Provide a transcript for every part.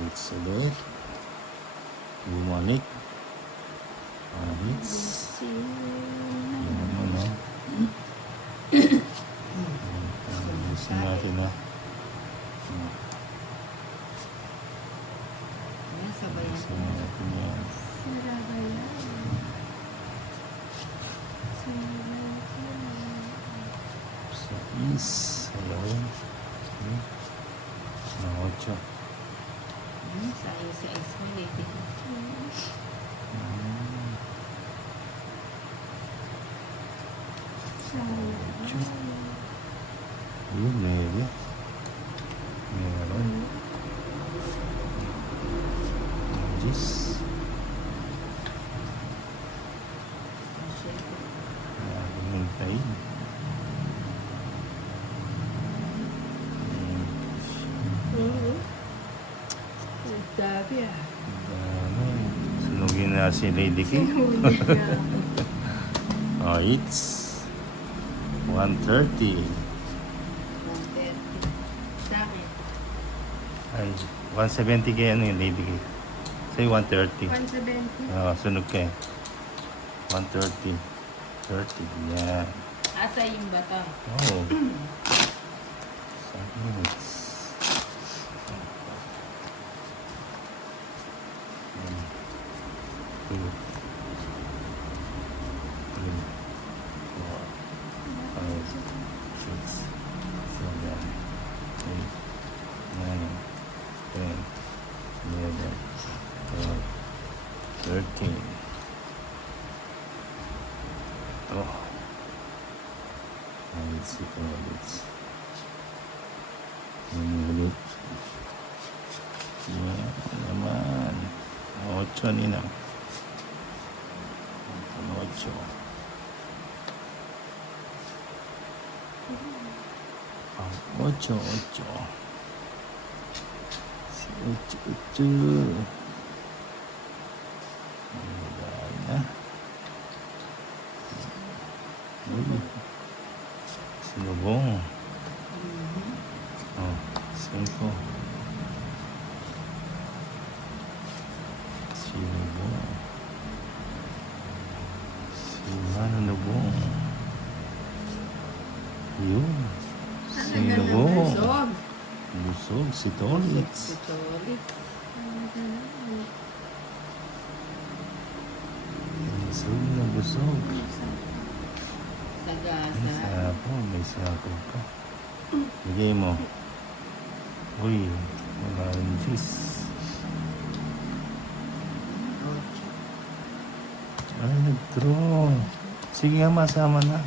Hits ulit. Bumalik. Hits. Yan naman, no? Gusto natin, ha? Sabayan Gusto ko. natin yan. Sa is. Ayun. Na 8. Sa is mo, lady. Yun, meron. Meron. Jis. Laging hintayin. Dami ah. Dami. Sunugin na si Lady K. It's 1:30. 130. Sa akin. Ay, 170 kaya ano yung Lady K? Say 130. 170. Sunog ka eh. 130. 30. Yan. Asa yung batang? Oh. Some minutes. One, two, three, 4, 5, 6, 7, 8, 9, 10, 11, 12, 13. Ito. Ulit ito ulit. Ulit. Yan naman. 8 nina. 8. 8. 8. Si 8. Ayan na. Sinubong. Oh, 5. Sinubong. Sinubong. Yun. Sinubong. Busog. Busog si Tolitz. Ito ulit. Busog na busog. Sagasa. Sapo, may sapo pa. Bigay mo. Uy, wala rin juice. Ay, nag-draw. Sige nga, masama na.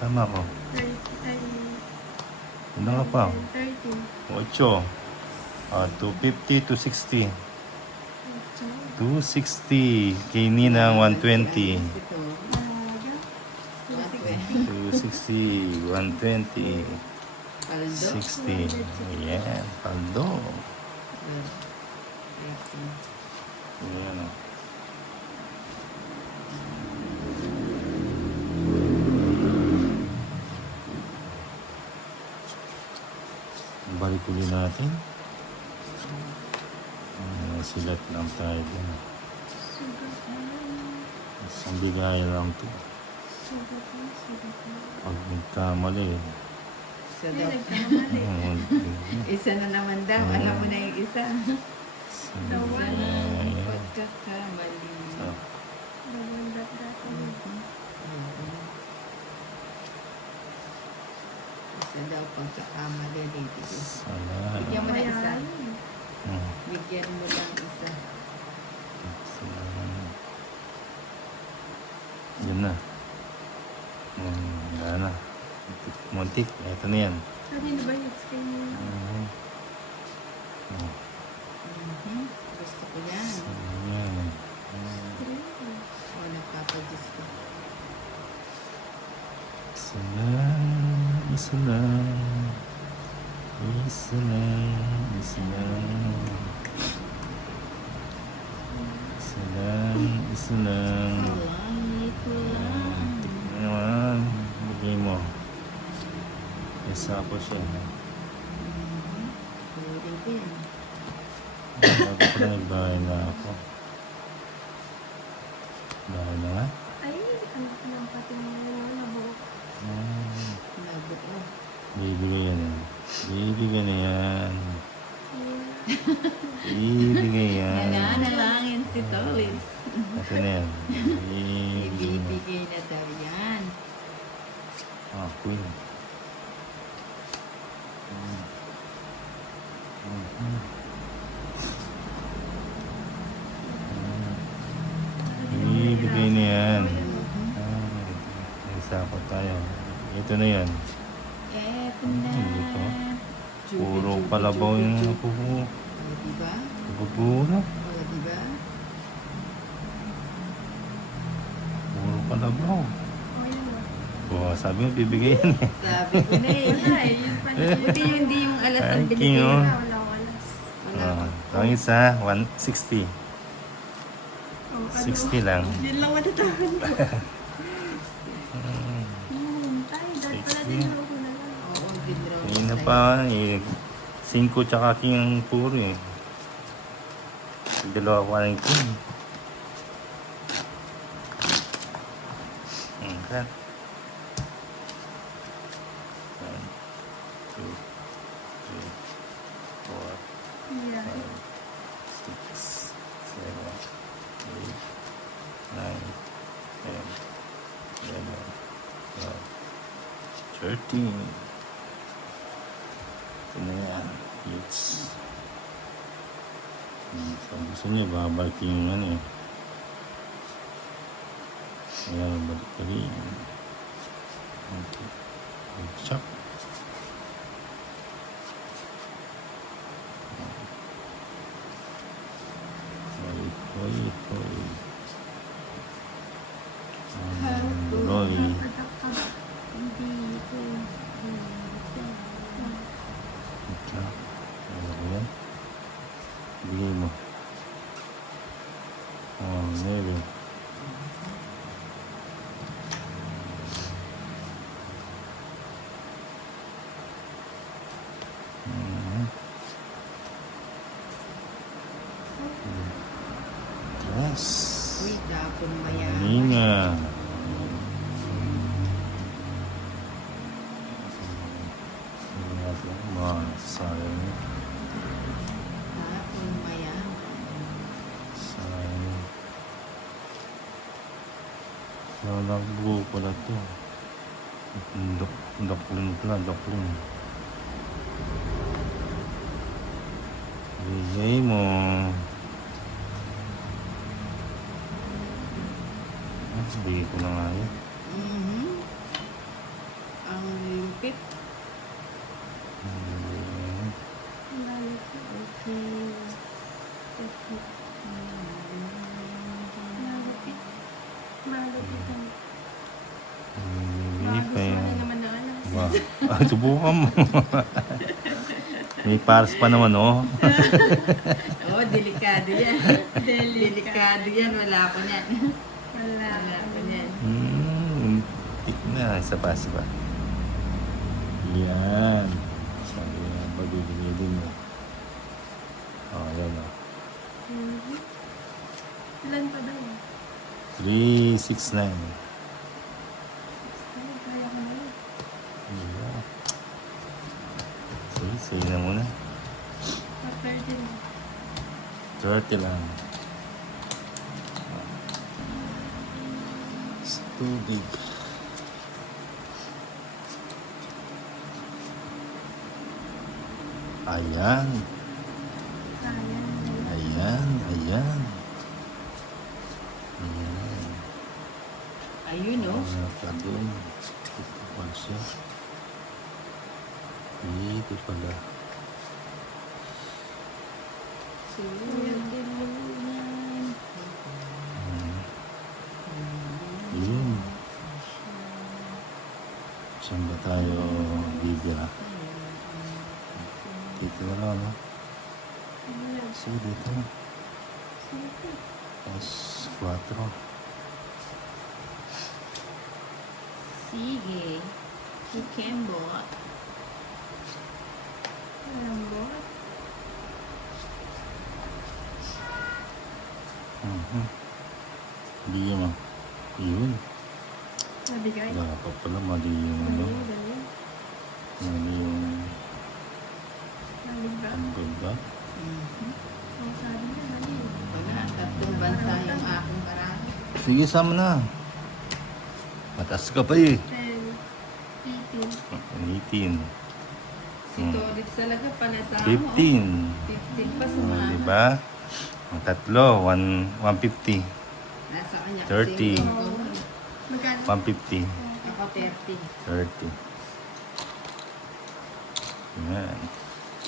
Sama ko. 30. Ano ka pa? 30. 8. 250, 260. 260. Kay Nina, 120. Ito. 260, 120, Paldo. 60. Ayan, paldo. Ayan o. Balik ulit natin. Silat lang tayo dun. Isang bigay lang to. Pag nagkamali. Isa daw. Ayan. Isa na naman daw. Alam mo na yung isa. Ayan. Pagkakamali. Isa daw pagkakamali. Sana. Bigyan mo na isa. Hmm. Bigyan mo lang isa. Yan na. Wala na. Muntik. Ito na yan. Kanino ba hits kayo? Gusto ko yan. Yan. O, nagpapadis ko. Isa lang. Isa lang. Isa lang. Isa lang. Isa lang. Isa lang. Langit lang. Tignan naman. Bigay mo. Isa po siya. Pwede din. Bago ko na nagbahay na ako. Bahay na nga. Ay, anak ng pati mo yun, nabuo. Nabuo. Bibigay yan. Bibigay na yan. Yeah. Bibigay yan. Nananalangin si Tolis. Ito na yan. Bibigay na. Ibibigay na daw yan. Ah, queen. Bibigay na yan. Isa pa tayo. Ito na yan. Eto na. Hindi pa. Jubi, Puro jubi, palabaw jubi, yung jubi. nakuha. O, diba? Puro. O, diba? Puro palabaw. Oh, yun o. Oh, sabi mo, bibigay yan eh. Sabi ko na eh. Ay, yun pala yun. Buti hindi yung alas ang Thank binigay. you. Wala, wala akong alas. Wala. Ang isa, 160. Oh, 60 lang. Yun lang matatahan ko. Ay, dahil pala 60. din ako na lang. Oo, ang dinro. Hindi na pa, eh. 5 tsaka king ang puro eh. Dalawa pa rin king. Okay. 1, 2, 3, 4, Yeah. 5, 6, 7, 8, 9, 10, 11, 12, 13. Ito na yan. Yes. So, gusto niyo, babalik yung ano eh. Ayan, balik ka rin. Okay. Chop. Hoy. Roy. Hindi ko. Ito. Ano ba yan? Bigay mo. Oh, maybe. Yes. Uy, dapon ba yan? Kanina. Sayang. Dapon ba yan? Sayang. Lalagbo pala to. Daklong pala, daklong. Bigay mo. Bigay ko na nga yun. Ang lupit. Okay. Malapit. Malapitan. Bigay pa Gusto yan. na naman na alas. Wow. Subukan mo. May paras pa naman, oh. Oh, delikado yan. Delikado yan. Wala ko niyan. Wala. Wala ko niyan. Tik na. Isa pa. Yan. Sabi nga, magbibigay din mo. Oh, yan, oh. Mhm. Ilan pa daw? 369. Ay, kaya ko na yun. Yeah. Sige na muna. For 30 lang. 30 lang. It's too big. Ayan. Ayan. Ayan. Ayun, oh. Wala pa doon. Ito pa siya. Dito pala. Swerte mo yan. Yun. Saan ba tayo bibira? Dito na lang, no? Ayan. So, dito. Sige. Tapos, 4. Sige. Kikembot. Alam mo. Hindi yun Yun. Nabigay. Dapat pala mali yung ano. Dali. Mali yung Nabigba. pagbaga. Ang sabi niya, mali. Wala, 3 bansa yung aking marami. Sige, sama na. Mataas ka pa eh. 10, 18. 18. Si Torit talaga panasama. 15. 15 pa sumama. Diba? Ang tatlo, 150. Nasa kanya 30. kasi yung goal. Magkano? 150. Ako 30. 30. Yan.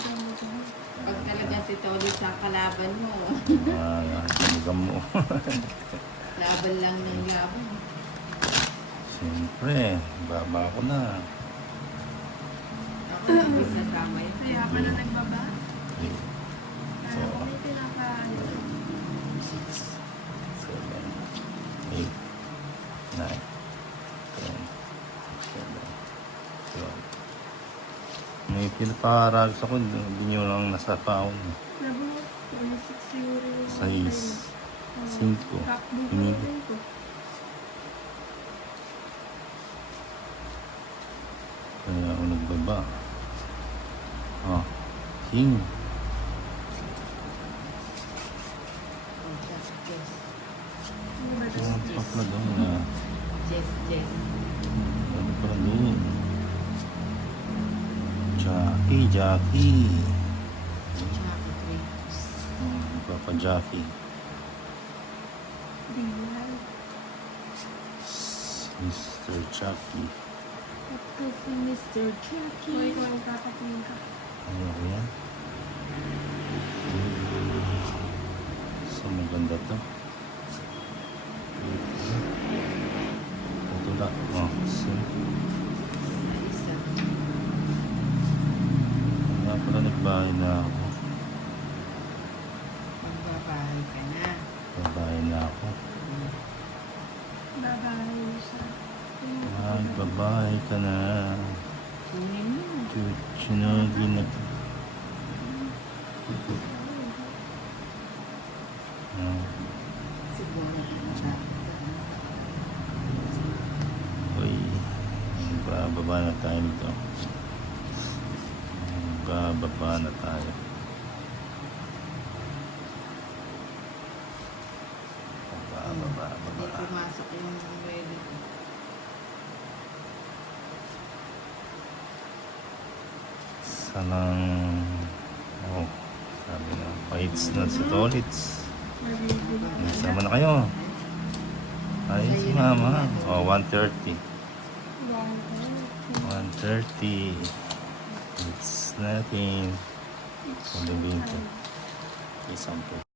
Gamot. Pag talaga si Torit sa kalaban mo, Talagang mo. laban lang ng laban. Siyempre, baba ko na. Ako nang isasama yun. Kaya ka na nagbaba? Okay. Kaya ko may pinaka... 6, 7, 8, 9, 10, 11, 12. May pinaparags ako, hindi nyo lang nasa paon. Nabuhat. 26 siguro yung... 6, 5, Takbo ko Hindi. rin ko. Kaya ako nagbaba. King. Yes. Ano ba ito? Ang pakla doon na. Yes, yes. Ano pala doon? Jackie, Jackie. Tsaka Kratos. Papa Jackie. Diyan. Mr. Jackie. Ako si Mr. Hoy, Chucky. kung kakatingin ka. Ano ko yan? So maganda to. Ito na. So. Isa. Kaya pala nagbahay na ako. Magbabahay ka na. Nagbahay na ako. Babahay mo siya. Nagbabahay ka na. Kunin mo. Chunagi na. Siguro. Uy. Bababa na tayo nito. Bababa na tayo. Bababa. Hindi pumasok yung ready ko. Sanang sabi na fights na sa Tolits. Nabibili. Sama na kayo. Ay, si mama. 1:30. 1:30. It's nothing. Sabi ko. Isang po.